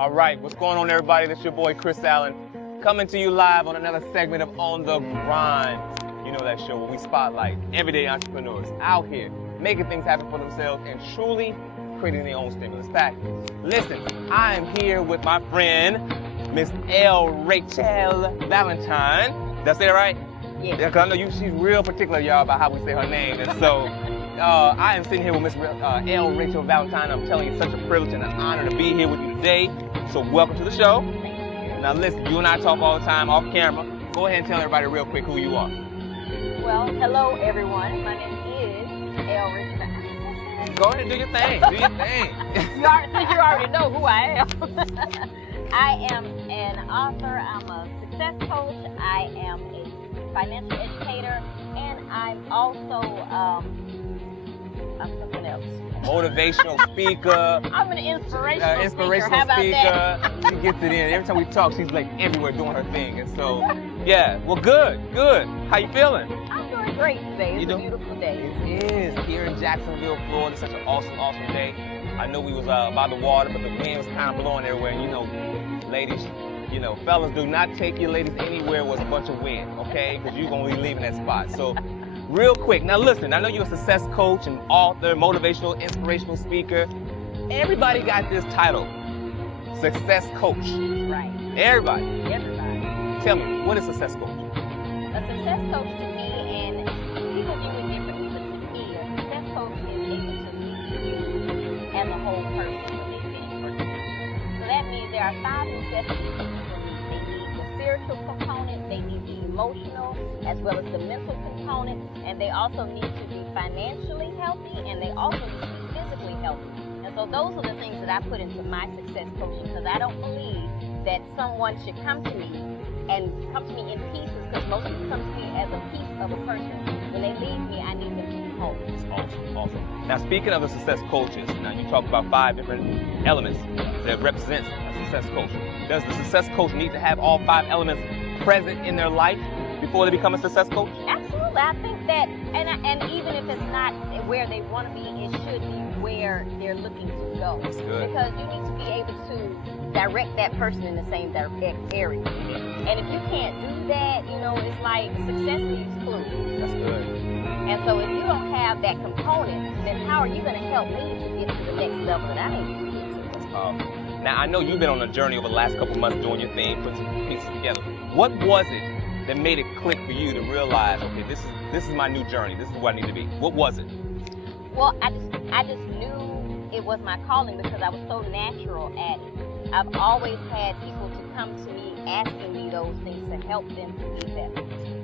All right, what's going on, everybody? This is your boy, Chris Allen, coming to you live on another segment of On the Grind. You know that show where we spotlight everyday entrepreneurs out here making things happen for themselves and truly creating their own stimulus package. Listen, I am here with my friend, Miss L Rachel Valentine. Did I say it right? Yeah. Yeah, because I know she's real particular, y'all, about how we say her name. And so I am sitting here with Miss L Rachel Valentine. I'm telling you, it's such a privilege and an honor to be here with you today. So welcome to the show. Now listen, you and I talk all the time off camera. Go ahead and tell everybody real quick who you are. Well, hello everyone. My name is L Rachel Valentine. Go ahead and do your thing. Do your thing. You already know who I am. I am an author. I'm a success coach. I am a financial educator, and I'm also I'm something else. Motivational speaker. I'm an inspirational speaker. How about speaker. that? She gets it in. Every time we talk, she's like everywhere doing her thing. And so, yeah, well, good. How you feeling? I'm doing great today. It's a beautiful day. It is. Here in Jacksonville, Florida, such an awesome day. I know we was by the water, but the wind was kind of blowing everywhere. And, you know, ladies, you know, fellas, do not take your ladies anywhere with a bunch of wind, okay? Because you're going to be leaving that spot. So, real quick, now listen, I know you're a success coach and author, motivational, inspirational speaker. Everybody got this title, success coach. Right. Everybody. Tell me, what is success coach? A success coach to me, and people view it differently, but to me, a success coach is able to lead you and the whole person when they finish working. So that means there are 5 necessities for me. They need the spiritual component, they need the emotional, as well as the mental component, and they also need to be financially healthy, and they also need to be physically healthy. And so those are the things that I put into my success coaching, because I don't believe that someone should come to me in pieces, because most people come to me as a piece of a person. When they leave me, I need them to be whole. Awesome. Now, speaking of the success coaches, now you talk about 5 different elements that represents a success coach. Does the success coach need to have all 5 elements present in their life before they become a success coach? Absolutely. I think that, and even if it's not where they want to be, it should be where they're looking to go. That's good. Because you need to be able to direct that person in the same area. And if you can't do that, you know, it's like success leaves clues. That's good. And so if you don't have that component, then how are you going to help me to get to the next level that I need to get to? That's powerful. Now, I know you've been on a journey over the last couple months doing your thing, putting some pieces together. What was it that made it click for you to realize, okay, this is my new journey. This is where I need to be? What was it? Well, I just knew it was my calling because I was so natural at it. I've always had people to come to me asking me those things to help them to be better.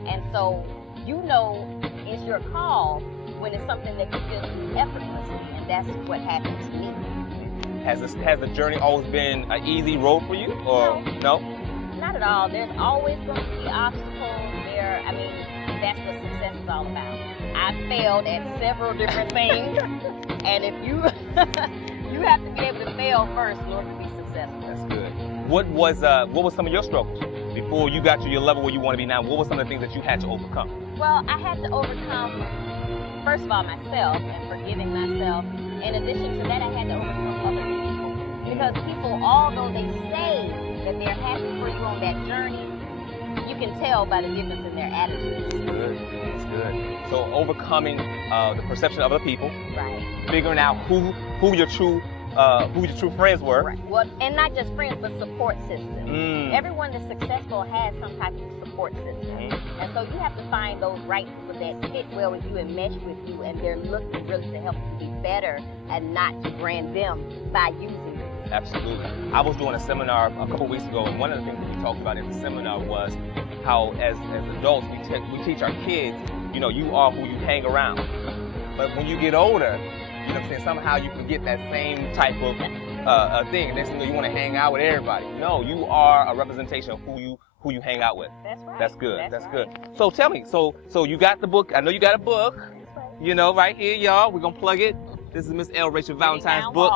And so, you know, it's your call when it's something that you just do effortlessly, and that's what happened to me. Has the journey always been an easy road for you, or no? Not at all. There's always going to be obstacles there. I mean, that's what success is all about. I failed at several different things, and if you you have to be able to fail first in order to be successful. That's good. What was some of your struggles before you got to your level where you want to be now? What were some of the things that you had to overcome? Well, I had to overcome, first of all, myself and forgiving myself. In addition to that, I had to overcome other people. Because people, although they say that they're happy for you on that journey, you can tell by the difference in their attitudes. It's good. So overcoming the perception of other people, right? Figuring out who your true friends were, right? Well, and not just friends, but support system. Everyone that's successful has some type of support system, and so you have to find those right people that fit well with you and mesh with you, and they're looking really to help you be better and not to brand them by using you. Absolutely. I was doing a seminar a couple weeks ago, and one of the things that we talked about in the seminar was how, as adults, we teach our kids, you know, you are who you hang around. But when you get older, you know what I'm saying, somehow you forget that same type of thing. Next thing you want to hang out with everybody. No, you are a representation of who you hang out with. That's right. That's good. That's good. So tell me, so you got the book. I know you got a book. You know, right here, y'all. We're gonna plug it. This is Miss L Rachel Valentine's book.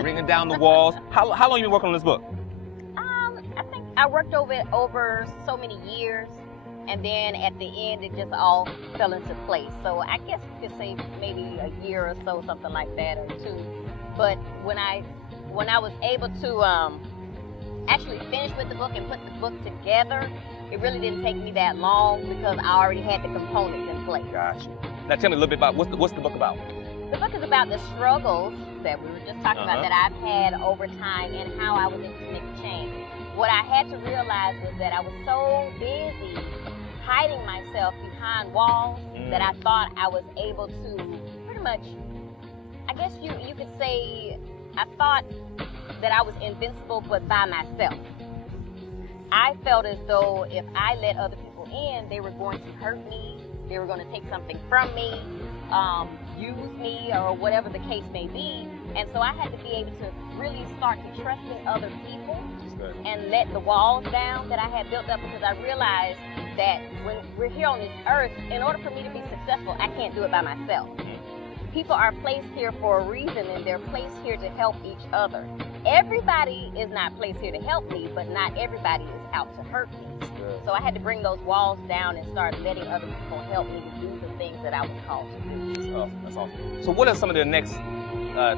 Bringing down the walls. How long you been working on this book? I think I worked over it over so many years, and then at the end it just all fell into place. So I guess you could say maybe a year or so, something like that, or 2. But when I was able to actually finish with the book and put the book together, it really didn't take me that long because I already had the components in place. Gotcha. Now tell me a little bit about what's the book about? The book is about the struggles that we were just talking about that I've had over time and how I was able to make a change. What I had to realize was that I was so busy hiding myself behind walls that I thought I was able to pretty much, I guess you could say, I thought that I was invincible but by myself. I felt as though if I let other people in, they were going to hurt me, they were going to take something from me, use me, or whatever the case may be. And so I had to be able to really start to trusting other people and let the walls down that I had built up, because I realized that when we're here on this earth, in order for me to be successful, I can't do it by myself. People are placed here for a reason, and they're placed here to help each other. Everybody is not placed here to help me, but not everybody is out to hurt me. So I had to bring those walls down and start letting other people help me to do the things that I was called to do. That's awesome. That's awesome. So what are some of the next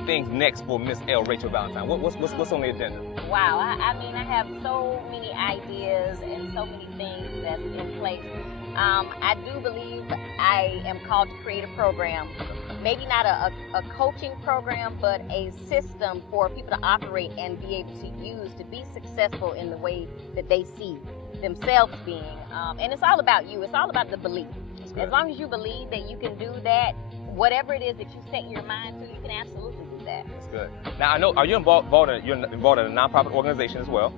things next for Miss L Rachel Valentine? What's on the agenda? Wow, I mean, I have so many ideas and so many things that's in place. I do believe I am called to create a program, maybe not a coaching program, but a system for people to operate and be able to use to be successful in the way that they see themselves being. And it's all about you. It's all about the belief. As long as you believe that you can do that, whatever it is that you set your mind to, you can absolutely do that. That's good. Now I know, are you involved in a nonprofit organization as well,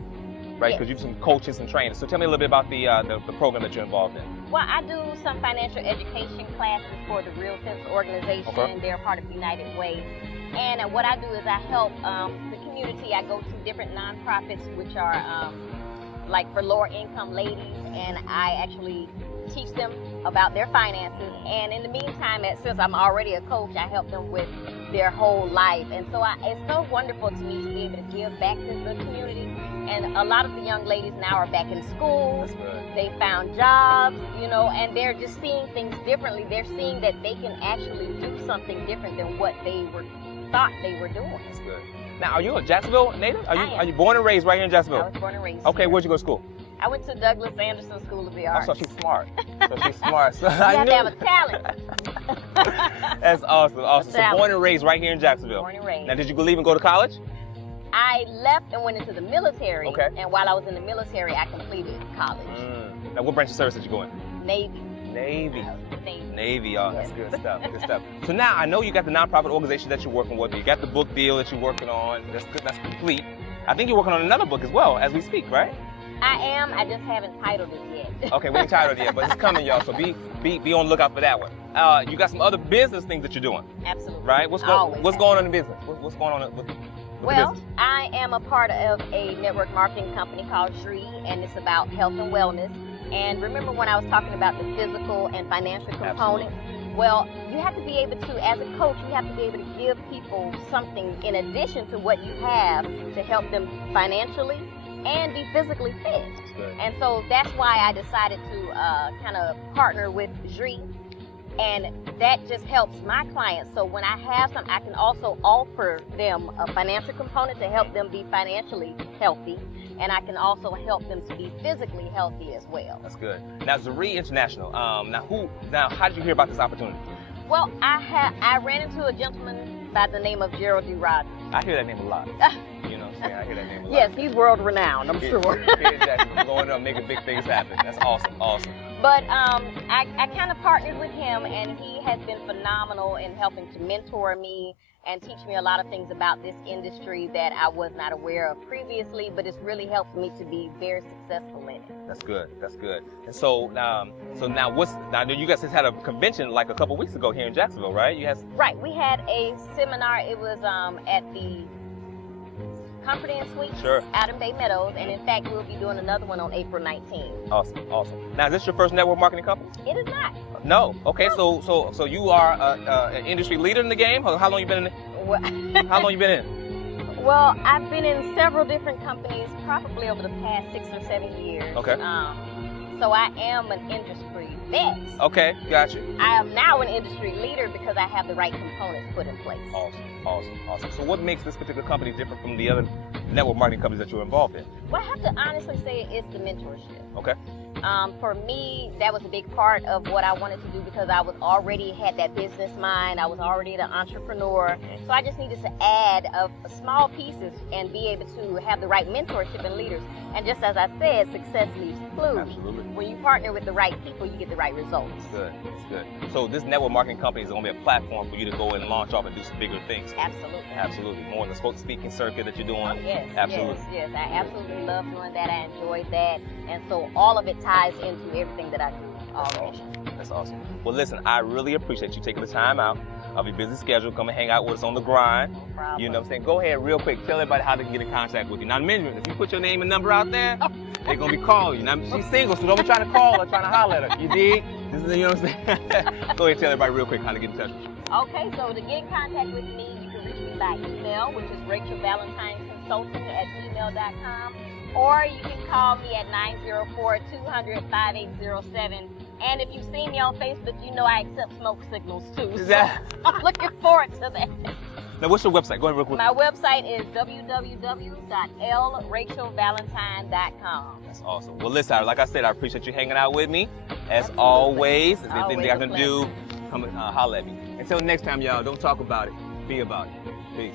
right? Because you do some coaching, some training. So tell me a little bit about the program that you're involved in. Well, I do some financial education classes for the Real Sense organization. Okay. They're part of United Way. And what I do is I help the community. I go to different nonprofits, which are like for lower income ladies, and I actually teach them about their finances. And in the meantime, since I'm already a coach, I help them with their whole life. And so it's so wonderful to me to be able to give back to the community. And a lot of the young ladies now are back in school. They found jobs, and they're just seeing things differently. They're seeing that they can actually do something different than what they thought they were doing. That's good. Now, are you a Jacksonville native? Are you born and raised right here in Jacksonville? I was born and raised. Okay, here. where'd you go to school? I went to Douglas Anderson School of the Arts. Oh, so she's smart. So you have to have a talent. That's awesome. Awesome. So born and raised right here in Jacksonville. Born and raised. Now, did you leave and go to college? I left and went into the military. Okay. And while I was in the military, I completed college. Now, what branch of service did you go in? Navy. Navy, y'all. That's good stuff. Good stuff. So now I know you got the nonprofit organization that you're working with. You got the book deal that you're working on. That's good. That's complete. I think you're working on another book as well as we speak, right? I am. I just haven't titled it yet. Okay, we ain't titled it yet, but it's coming, y'all. So be on the lookout for that one. You got some other business things that you're doing. Absolutely. Right? What's going on in business? What's going on with the business? I am a part of a network marketing company called Zrii, and it's about health and wellness. And remember when I was talking about the physical and financial component? Absolutely. Well, you have to be able to, as a coach, you have to be able to give people something in addition to what you have to help them financially and be physically fit. And so that's why I decided to kind of partner with Zrii. And that just helps my clients. So when I have some, I can also offer them a financial component to help them be financially healthy. And I can also help them to be physically healthy as well. That's good. Now, Zrii International. Now, how did you hear about this opportunity? Well, I ran into a gentleman by the name of Gerald D. Rogers. I hear that name a lot. You know what I'm saying? I hear that name a lot. Yes, he's world renowned, I'm sure. Exactly. Going up, making big things happen. That's awesome. Awesome. But I kind of partnered with him, and he has been phenomenal in helping to mentor me and teach me a lot of things about this industry that I was not aware of previously, but it's really helped me to be very successful in it. That's good. That's good. And so now you guys just had a convention like a couple weeks ago here in Jacksonville, right? Right. We had a seminar. It was at the Comfort Inn Suites out in Bay Meadows, and in fact, we'll be doing another one on April 19th. Awesome. Awesome. Now, is this your first network marketing company? It is not. No. Okay. No. So you are an industry leader in the game. How long you been in it? How long you been in? Well, I've been in several different companies, probably over the past 6 or 7 years. Okay. So I am an industry vet. Okay, gotcha. I am now an industry leader because I have the right components put in place. Awesome. So what makes this particular company different from the other network marketing companies that you're involved in? Well, I have to honestly say it's the mentorship. Okay. For me, that was a big part of what I wanted to do because I was already had that business mind. I was already an entrepreneur. So I just needed to add small pieces and be able to have the right mentorship and leaders. And just as I said, success leaves clues. Absolutely. When you partner with the right people, you get the right results. It's good. So this network marketing company is going to be a platform for you to go and launch off and do some bigger things. Absolutely. More in the speaking circuit that you're doing. Oh, yes. Absolutely. Yes. I absolutely love doing that. I enjoyed that. And so all of it ties into everything that I do already. That's awesome. Well, listen, I really appreciate you taking the time out of your busy schedule. Come and hang out with us on the grind. No problem. You know what I'm saying? Go ahead real quick. Tell everybody how they can get in contact with you. Now, mention if you put your name and number out there, they're going to be calling you. Now, she's single, so don't be trying to call her, trying to holler at her. You dig? This is, you know what I'm saying? Go ahead and tell everybody real quick how to get in touch with you. Okay, so to get in contact with me, you can reach me by email, which is Rachel Valentine Consulting at gmail.com. Or you can call me at 904-200-5807. And if you've seen me on Facebook, you know I accept smoke signals too. So I'm looking forward to that. Now, what's your website? Go ahead real quick. My website is www.lrachelvalentine.com. That's awesome. Well, listen, like I said, I appreciate you hanging out with me. As always, if there's anything I can do, come and holler at me. Until next time, y'all, don't talk about it. Be about it. Peace.